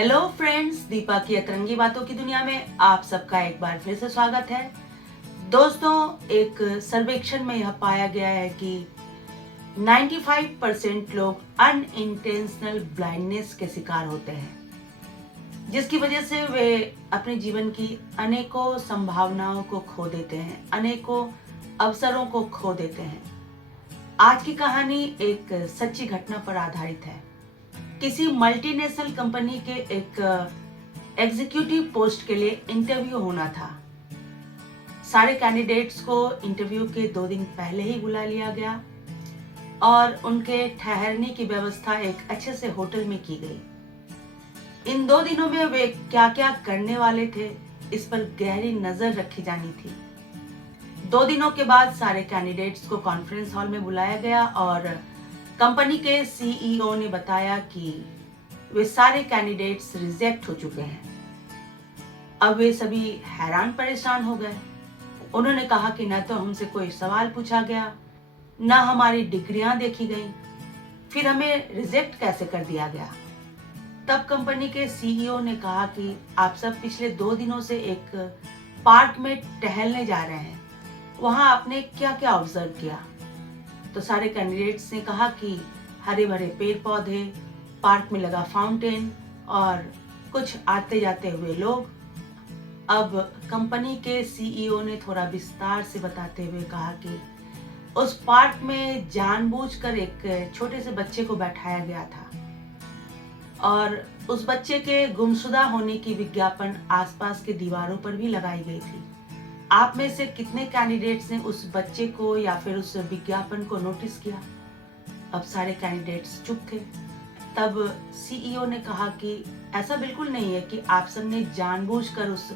Hello friends, Deepa की अतरंगी बातों की दुनिया में आप सबका एक बार फिर से स्वागत है। दोस्तों, एक सर्वेक्षण में यह पाया गया है कि 95% लोग अनइंटेंशनल ब्लाइंडनेस के शिकार होते हैं, जिसकी वजह से वे अपने जीवन की अनेकों संभावनाओं को खो देते हैं, अनेकों अवसरों को खो देते हैं। आज की कहानी एक सच्ची घटना पर आधारित है। किसी मल्टीनेशनल कंपनी के एक एग्जीक्यूटिव पोस्ट के लिए इंटरव्यू होना था। सारे कैंडिडेट्स को इंटरव्यू के 2 दिन पहले ही बुला लिया गया और उनके ठहरने की व्यवस्था एक अच्छे से होटल में की गई। इन 2 दिनों में वे क्या क्या करने वाले थे, इस पर गहरी नजर रखी जानी थी। 2 दिनों के बाद सारे कैंडिडेट्स को कॉन्फ्रेंस हॉल में बुलाया गया और कंपनी के सीईओ ने बताया कि वे सारे कैंडिडेट्स रिजेक्ट हो चुके हैं। अब वे सभी हैरान परेशान हो गए। उन्होंने कहा कि न तो हमसे कोई सवाल पूछा गया, न हमारी डिग्रियां देखी गईं, फिर हमें रिजेक्ट कैसे कर दिया गया। तब कंपनी के सीईओ ने कहा कि आप सब पिछले 2 दिनों से एक पार्क में टहलने जा रहे हैं, वहां आपने क्या क्या ऑब्जर्व किया। तो सारे कैंडिडेट्स ने कहा कि हरे भरे पेड़ पौधे, पार्क में लगा फाउंटेन और कुछ आते जाते हुए लोग। अब कंपनी के सीईओ ने थोड़ा विस्तार से बताते हुए कहा कि उस पार्क में जानबूझकर एक छोटे से बच्चे को बैठाया गया था और उस बच्चे के गुमशुदा होने की विज्ञापन आसपास के दीवारों पर भी लगाई गई थी। आप में से कितने कैंडिडेट्स ने उस बच्चे को या फिर उस विज्ञापन को नोटिस किया? अब सारे कैंडिडेट्स चुप थे। तब सीईओ ने कहा कि ऐसा बिल्कुल नहीं है कि आप सबने जानबूझकर उस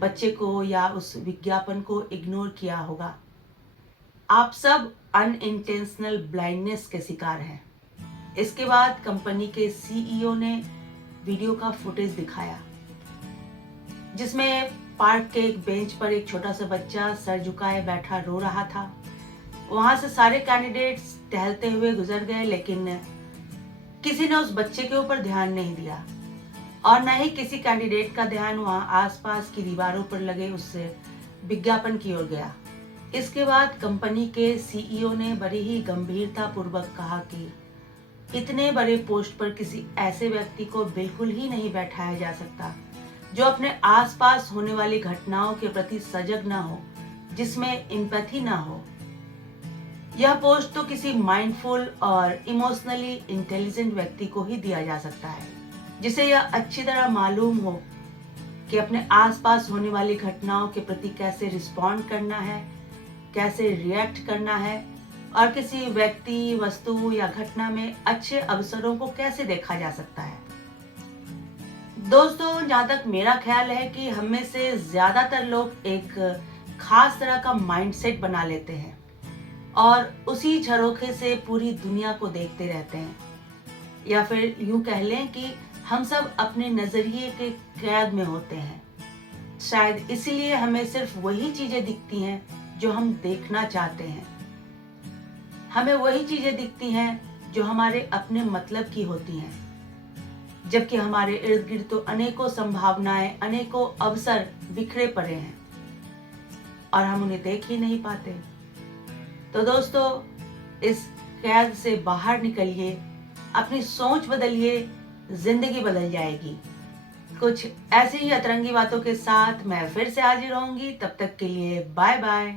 बच्चे को या उस विज्ञापन को इग्नोर किया होगा। आप सब अनइंटेंशनल ब्लाइंडनेस के शिकार हैं। इसके बाद कंपनी के सीईओ ने वीडियो का फुटेज दिखाया, जिसमें पार्क के एक बेंच पर एक छोटा सा बच्चा सर झुकाए बैठा रो रहा था। वहां से सारे कैंडिडेट्स टहलते हुए गुजर गए, लेकिन किसी ने उस बच्चे के ऊपर ध्यान नहीं दिया और न ही किसी कैंडिडेट का ध्यान वहां आसपास की दीवारों पर लगे उस विज्ञापन की ओर गया। इसके बाद कंपनी के सीईओ ने बड़ी ही गंभीरता पूर्वक कहा कि इतने बड़े पोस्ट पर किसी ऐसे व्यक्ति को बिल्कुल ही नहीं बैठाया जा सकता जो अपने आसपास होने वाली घटनाओं के प्रति सजग ना हो, जिसमें एम्पैथी ना हो। यह पोस्ट तो किसी माइंडफुल और इमोशनली इंटेलिजेंट व्यक्ति को ही दिया जा सकता है, जिसे यह अच्छी तरह मालूम हो कि अपने आसपास होने वाली घटनाओं के प्रति कैसे रिस्पॉन्ड करना है, कैसे रिएक्ट करना है और किसी व्यक्ति, वस्तु या घटना में अच्छे अवसरों को कैसे देखा जा सकता है। दोस्तों, जहाँ तक मेरा ख्याल है कि हम में से ज्यादातर लोग एक खास तरह का माइंडसेट बना लेते हैं और उसी झरोखे से पूरी दुनिया को देखते रहते हैं, या फिर यूं कह लें कि हम सब अपने नजरिए के कैद में होते हैं। शायद इसीलिए हमें सिर्फ वही चीजें दिखती हैं जो हम देखना चाहते हैं। हमें वही चीजें दिखती हैं जो हमारे अपने मतलब की होती हैं, जबकि हमारे इर्द गिर्द तो अनेकों संभावनाएं, अनेकों अवसर बिखरे पड़े हैं और हम उन्हें देख ही नहीं पाते। तो दोस्तों, इस कैद से बाहर निकलिए, अपनी सोच बदलिए, जिंदगी बदल जाएगी। कुछ ऐसी ही अतरंगी बातों के साथ मैं फिर से हाजिर होंगी। तब तक के लिए बाय बाय।